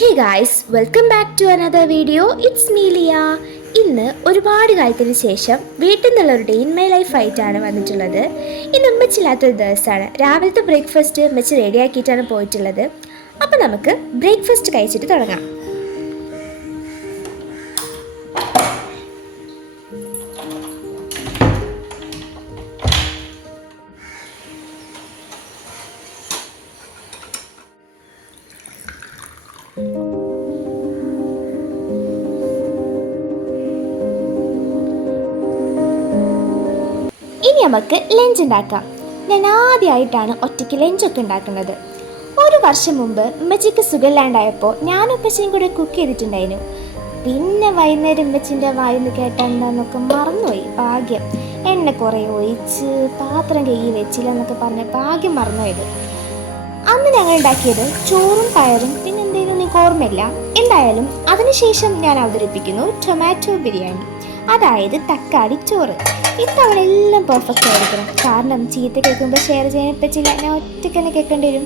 Hey guys, welcome back to another video. It's me Lia. ഇന്ന് ഒരുപാട് കാലത്തിന് ശേഷം വീട്ടിൽ നിന്നുള്ള ഒരു ഡേ ഇൻ മൈ ലൈഫ് ആയിട്ടാണ് വന്നിട്ടുള്ളത്. ഇന്ന് ഉമ്മച്ചില്ലാത്തൊരു ദിവസമാണ്. രാവിലത്തെ ബ്രേക്ക്ഫാസ്റ്റ് ഉമ്മച്ചി റെഡിയാക്കിയിട്ടാണ് പോയിട്ടുള്ളത്. അപ്പോൾ നമുക്ക് ബ്രേക്ക്ഫാസ്റ്റ് കഴിച്ചിട്ട് തുടങ്ങാം. ഇനി നമുക്ക് ലഞ്ച് ഉണ്ടാക്കാം. ഞാൻ ആദ്യമായിട്ടാണ് ഒറ്റയ്ക്ക് ലഞ്ചൊക്കെ ഉണ്ടാക്കുന്നത്. ഒരു വർഷം മുമ്പ് ഉമ്മച്ചിക്ക് സുഖമില്ലാണ്ടായപ്പോൾ ഞാനും ഉമ്മച്ചിയും കൂടെ കുക്ക് ചെയ്തിട്ടുണ്ടായിരുന്നു. പിന്നെ വൈകുന്നേരം ഉമ്മച്ചിൻ്റെ വായിന്ന് കേട്ടാണെന്നൊക്കെ മറന്നുപോയി. ഭാഗ്യം. എണ്ണ കുറേ ഒഴിച്ച് പാത്രം കഴുകി വെച്ചില്ല എന്നൊക്കെ പറഞ്ഞ് ഭാഗ്യം മറന്നുപോയത്. അന്ന് ഞങ്ങൾ ഉണ്ടാക്കിയത് ചോറും പയറും പിന്നെ എന്തെങ്കിലും എനിക്ക് ഓർമ്മയില്ല. എന്തായാലും അതിനുശേഷം ഞാൻ അവതരിപ്പിക്കുന്നു ടൊമാറ്റോ ബിരിയാണി, അതായത് തക്കാളി ചോറ്. ഇത്തവണ എല്ലാം പെർഫെക്റ്റ് ആയിരിക്കണം, കാരണം ചീത്ത കേൾക്കുമ്പോൾ ഷെയർ ചെയ്യാൻ പറ്റില്ല, ഞാൻ ഒറ്റയ്ക്ക് തന്നെ കേൾക്കേണ്ടി വരും.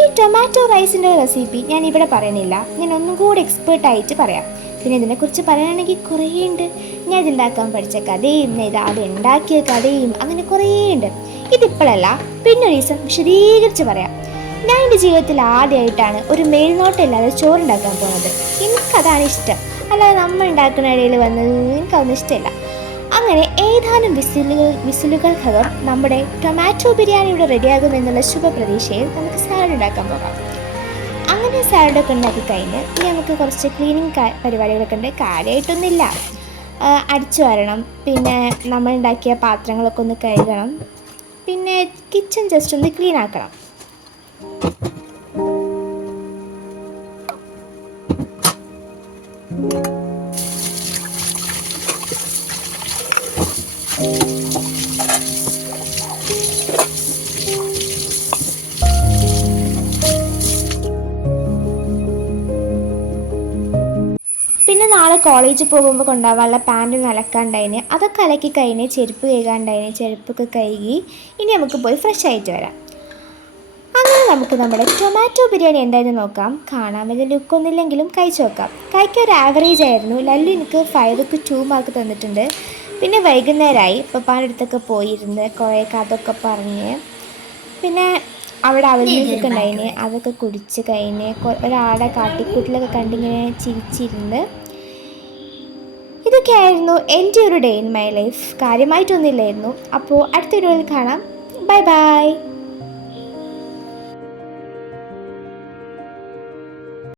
ഈ ടൊമാറ്റോ റൈസിൻ്റെ റെസിപ്പി ഞാൻ ഇവിടെ പറയുന്നില്ല, ഞാൻ ഒന്നും കൂടി എക്സ്പേർട്ടായിട്ട് പറയാം. പിന്നെ ഇതിനെക്കുറിച്ച് പറയുകയാണെങ്കിൽ കുറേ ഉണ്ട്. ഞാൻ ഇതുണ്ടാക്കാൻ പഠിച്ച കഥയും ഇത് ആദ്യം ഉണ്ടാക്കിയ കഥയും അങ്ങനെ കുറേ ഉണ്ട്. ഇതിപ്പോഴല്ല, പിന്നൊരു ദിവസം വിശദീകരിച്ച് പറയാം. ഞാൻ എൻ്റെ ജീവിതത്തിൽ ആദ്യമായിട്ടാണ് ഒരു മേൽനോട്ടമില്ലാതെ ചോറുണ്ടാക്കാൻ പോകുന്നത്. എനിക്കതാണ് ഇഷ്ടം, അല്ലാതെ നമ്മൾ ഉണ്ടാക്കുന്ന ഇടയിൽ വന്നത് എനിക്കതൊന്നും ഇഷ്ടമില്ല. അങ്ങനെ ഏതാനും വിസിലുകൾക്കകം നമ്മുടെ ടൊമാറ്റോ ബിരിയാണി ഇവിടെ റെഡിയാകുമെന്നുള്ള ശുഭപ്രതീക്ഷയിൽ നമുക്ക് സാലഡ് ഉണ്ടാക്കാൻ പോകാം. അങ്ങനെ സാലഡൊക്കെ ഉണ്ടാക്കി കഴിഞ്ഞ് ഇനി നമുക്ക് കുറച്ച് ക്ലീനിങ് പരിപാടികളൊക്കെ ഉണ്ട്. കാര്യമായിട്ടൊന്നുമില്ല, അടിച്ചു വരണം, പിന്നെ നമ്മൾ ഉണ്ടാക്കിയ പാത്രങ്ങളൊക്കെ ഒന്ന് കഴുകണം, പിന്നെ കിച്ചൺ ജസ്റ്റ് ഒന്ന് ക്ലീൻ ആക്കണം. പിന്നെ നാളെ കോളേജിൽ പോകുമ്പോൾ കൊണ്ടുപോകാനുള്ള പാൻറ് അലക്കാണ്ടായിന്, അതൊക്കെ അലക്കി കഴിഞ്ഞ് ചെരുപ്പ് കഴുകാണ്ടായിന്, ചെരുപ്പൊക്കെ കഴുകി ഇനി നമുക്ക് പോയി ഫ്രഷ് ആയിട്ട് വരാം. അങ്ങനെ നമുക്ക് നമ്മുടെ ടൊമാറ്റോ ബിരിയാണി എന്തായാലും നോക്കാം. കാണാൻ വലിയ ലുക്കൊന്നുമില്ലെങ്കിലും കഴിച്ചു നോക്കാം. കഴിക്കാൻ ഒരു ആവറേജ് ആയിരുന്നു. ലല്ലു എനിക്ക് 5ക്ക് 2 മാർക്ക് തന്നിട്ടുണ്ട്. പിന്നെ വൈകുന്നേരമായി പപ്പാൻ്റെ അടുത്തൊക്കെ പോയിരുന്ന് കുറേ കഥയൊക്കെ പറഞ്ഞ് പിന്നെ അവിടെ അവലൊക്കെ ഉണ്ടായിന്, അതൊക്കെ കുടിച്ച് കഴിഞ്ഞ് ഒരാളെ കാട്ടിക്കൂട്ടിലൊക്കെ കണ്ടിങ്ങനെ ചിരിച്ചിരുന്ന് ഇതൊക്കെയായിരുന്നു എൻ്റെ ഒരു ഡേ ഇൻ മൈ ലൈഫ്. കാര്യമായിട്ടൊന്നുമില്ലായിരുന്നു. അപ്പോൾ അടുത്ത വീഡിയോയിൽ കാണാം. Bye bye.